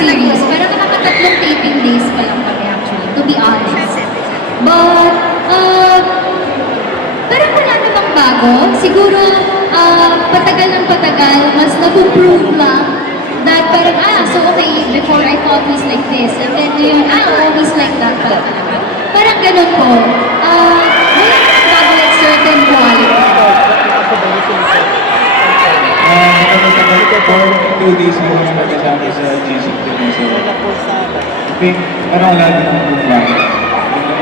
series. Pero nakakatatlong taping days pa lang kami actually, to be honest. But, parang wala namang bago. Siguro, patagal ng patagal, mas napuprove lang that parang, so okay, before I thought he's like this. And then ngayon, he's like that pala talaga. Parang ganun po. Wala namang bago like certain quality. For 2 days mo kami magkasama sa GC din. So, I think, parang wala din ang buwan.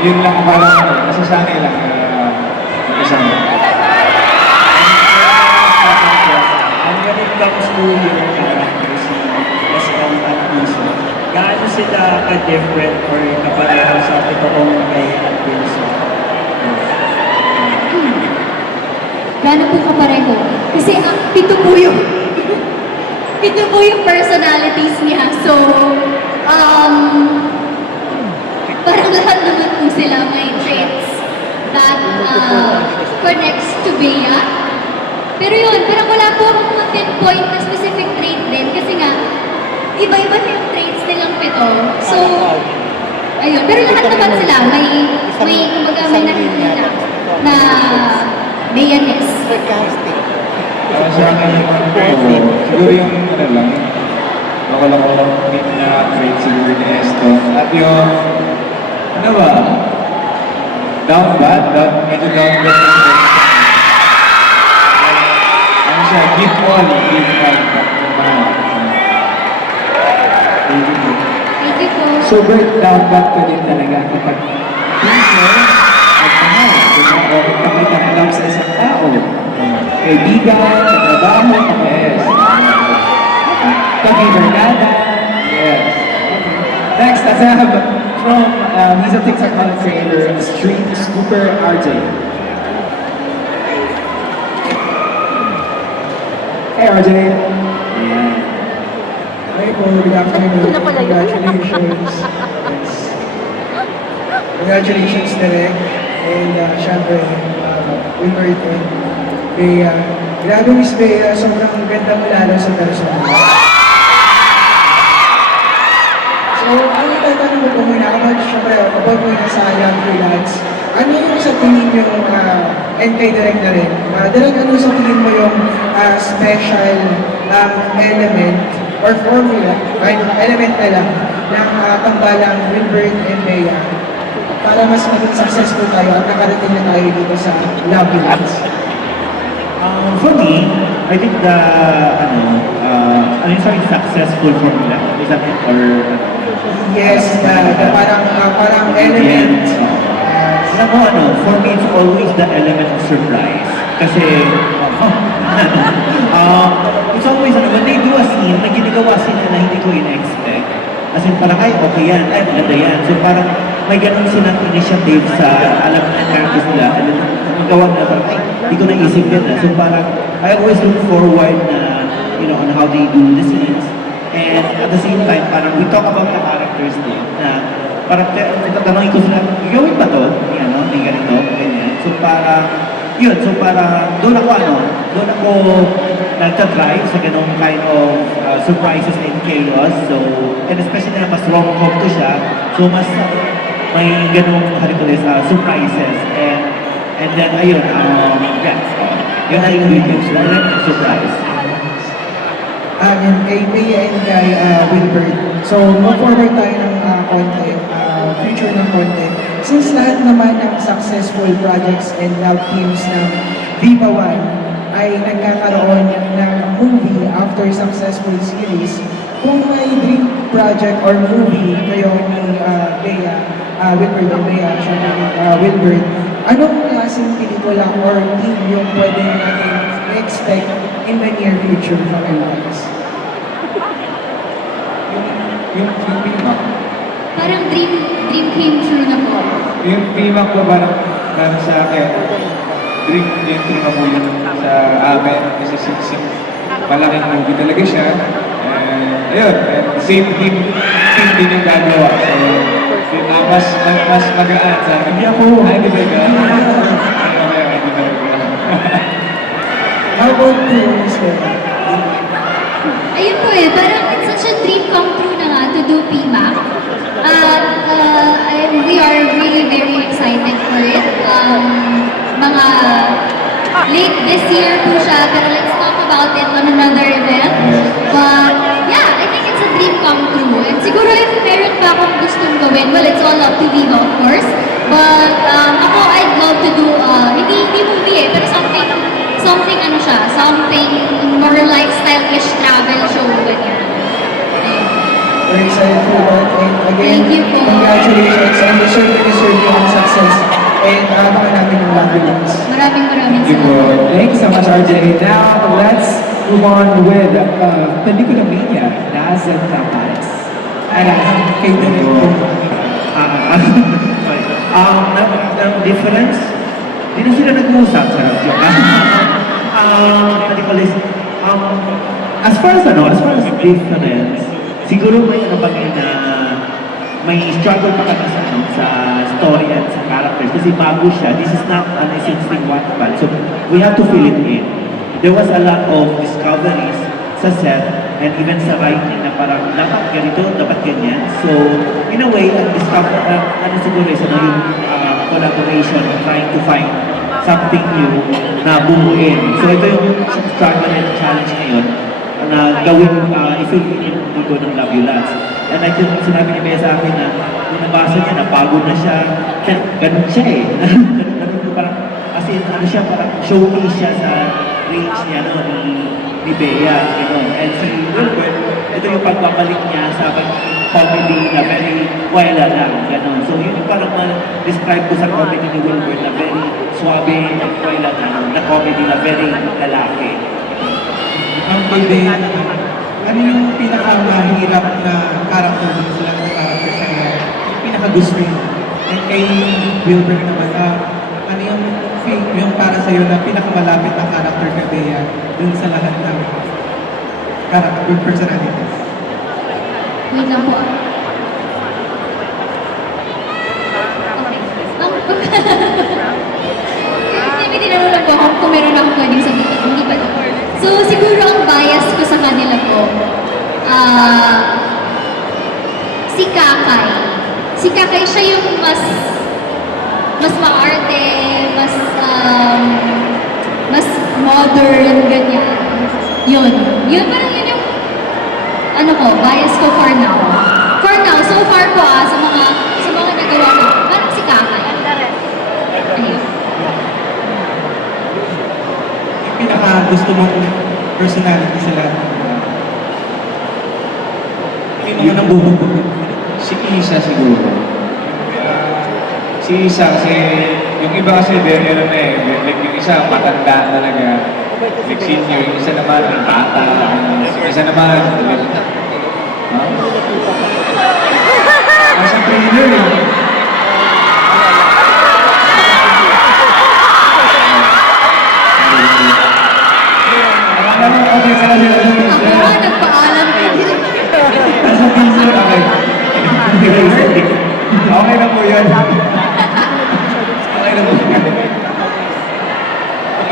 Yun lang parang nasasanay lang magkasama. And when it comes to your characters, Escam at Piso, gaano sila ka-different or kapareho sa totoong kay Piso? Gano'n po kapareho? Kasi pito po yung personalities niya. So, parang lahat naman po sila may traits that connects to Bea. Pero yun, parang wala po akong pinpoint na specific trait din. Kasi nga, iba-iba na yung traits nilang pito. So, ayun. Pero lahat naman sila, kumbaga may nakikita na Bea-ness. Sa akin naman po, siguro yung ano lang, ako na trade siguro ni Eston. At yung, ano ba, medyo down bad. Ano siya, give all. Thank you po. Super down bad ka din talaga kapag teacher at o kapag alam sa isang tao. Kaibigan, katrabaho, yes. Pag-ibernada, yes. Next, let's have from, he's a TikTok content creator, Street Scooper RJ. Hey RJ. Ayan. Hi po, good afternoon. Congratulations. Yes. Congratulations, Derek. And syempre, Wilbert and Bea. Grabe, Miss Bea, sobrang ganda mo lalo sa personal. So, ang itatanong mo po muna, syempre, kapag mo na sa Young Freelance, ano yung sa tingin yung, and kay Derek na rin, Derek, ano sa tingin mo yung special element or formula, element na lang ng tambalang Wilbert and Bea para mas maging successful tayo at nakarating na tayo dito sa Love Bilance? For me, I think the, ano yung sorry, successful formula, is that it? Or, Yes, the parang element. For me, it's always the element of surprise. Kasi, it's always, when they do a scene, may ginagawa sila na hindi ko in-expect. As in, parang, okay yan, maganda yan. So, parang, may ganun silang initiative sa alam na characters nila. And then, magawa na parang, hindi ko naisip yan. So, parang, I always look forward na, on how they do the scenes. And at the same time, parang, we talk about the characters din, na, parang, tatanungin ko sila, gawin ba to? May ganito, ganyan. So, parang, doon ako nagka-drive sa ganong kind of surprises and chaos. So, and especially na mas rom-com to siya, so mas may ganong surprises. And then, ayun, yun ay yung surprise. Yun, kay Bea and kay Wilbert. So, move forward tayo ng konti, future ng konti. Since lahat naman ng successful projects and love teams ng Viva One ay nagkakaroon ng movie after successful series, kung may dream project or movie kayo ni Bea, Wilbert and Bea, Wilbert, anong klaseng pelikula or team yung pwede natin expect in the near future from you guys? Yung PMAC. Parang dream came true na po. Yung PMAC po parang sa akin, dream true na po yun sa amin. Kasi malaking movie talaga siya. And ayun, same team din yung gagawa. So, mas magaan sa akin. Hindi ako. Hindi ba ka? How about you, Miss Bea? Ayun po parang it's such a dream come true na nga late this year po siya, pero let's talk about it on another event. But yeah, I think it's a dream come true. And siguro if meron pa akong gustong gawin, well, it's all up to Viva, of course. But ako, I'd love to do, hindi movie eh, pero something ano siya, something more lifestyle-ish travel show, ganyan. Ayun. We're excited for that. And again, Thank you po. congratulations and deserve yung success. And abangan natin yung Lucky Ones. Maraming Thank you po. salamat. Thank you so much, RJ. Now, let's move on with Pelikula Mania, Naz and Tamares. Ay, kayo din po. Ang difference, di na sila nag-uusap sa joke. What do you call this? As far as difference, siguro may ano pa rin na may struggle pa kami sa story at sa characters kasi bago siya. This is not an existing Wattpad. So we have to fill it in. There was a lot of discoveries sa set and even sa writing na parang dapat ganito, dapat ganyan. So in a way, ano siguro is yung collaboration, trying to find something new na bumuin. So ito yung struggle and challenge ngayon na gawin, i-fill in dito ng Love You Lads. And I think sinabi ni Bea sa akin na nung nabasa niya na pagod na siya, ganun siya eh. ganun parang, as in, ano siya, parang showcase siya sa range niya no, ni Bea, gano'n. And si Wilbert, ito yung pagbabalik niya sa comedy na very wala lang, gano'n. So yun yung parang describe ko sa comedy ni Wilbert na very suabe, wala lang, na comedy na very lalaki. Ang pwede, ano yung pinakamahirap na character mo sila ng character sa kanya? Yung pinakagusto mo. And kay Wilbert naman, ano yung para sa'yo na pinakamalapit na character na Bea dun sa lahat ng character personalities? Wait lang po. Okay. May tinanong lang po kung meron akong pwedeng sabihin. Hindi pa po. So, siguro ang bias ko sa kanila po, si Kakay. Si Kakay siya yung mas maarte, mas modern, ganyan. Yun. Parang yun yung ano ko, bias ko for now. For now, so far po sa mga nagawa ko, parang si Kakay. Ayun. Yung pinakagusto mong personality sa lahat? Yung mga nabubugbog. Si Isa siguro. Si Isa kasi, yung iba kasi very ano na eh. Like yung isa, matanda talaga. Like senior, yung isa naman, bata. Yung isa naman, nasa trailer eh. Okay, sa kanila. Ako nga, nagpaalam ka din. Nasa teaser, okay. Okay na po yun. Okay na po yun.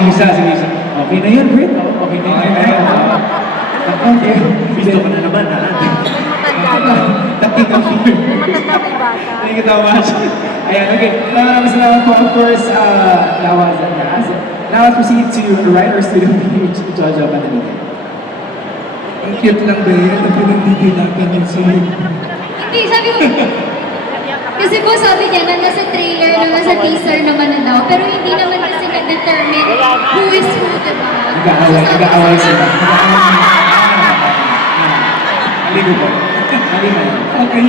Isa, si Isa. Okay na yun, Brit. Okay na Okay yun. na yun. Okay. Gusto ko na naman na Taking of you. Thank you so much. Ayan, okay. Maraming salamat po. Of course, Lawas and Naz. Now let's proceed to writer student page, Jojo Panalita. Ang cute lang Bea na pinagdidilagan yung sa'yo. Hindi, sabi ko, kasi po sabi niya na nasa trailer na nasa teaser naman na daw, pero hindi naman kasi na-determine who is who, diba? Nag-aaway sila. Maligo po. Mali ba yun? Okay.